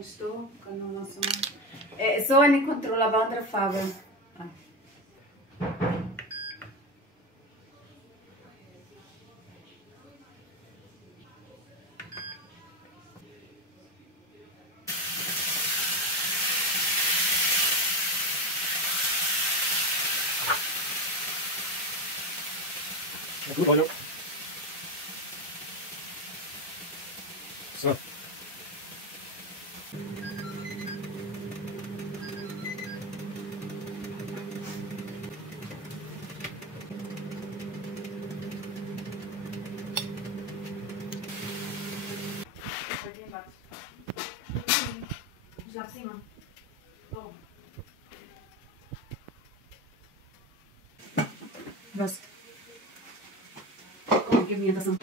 estou, que não lançou. Só ele controla a outra fava. Olha. Só. Já por cima. Toma. Nossa. Como que é a minha ação?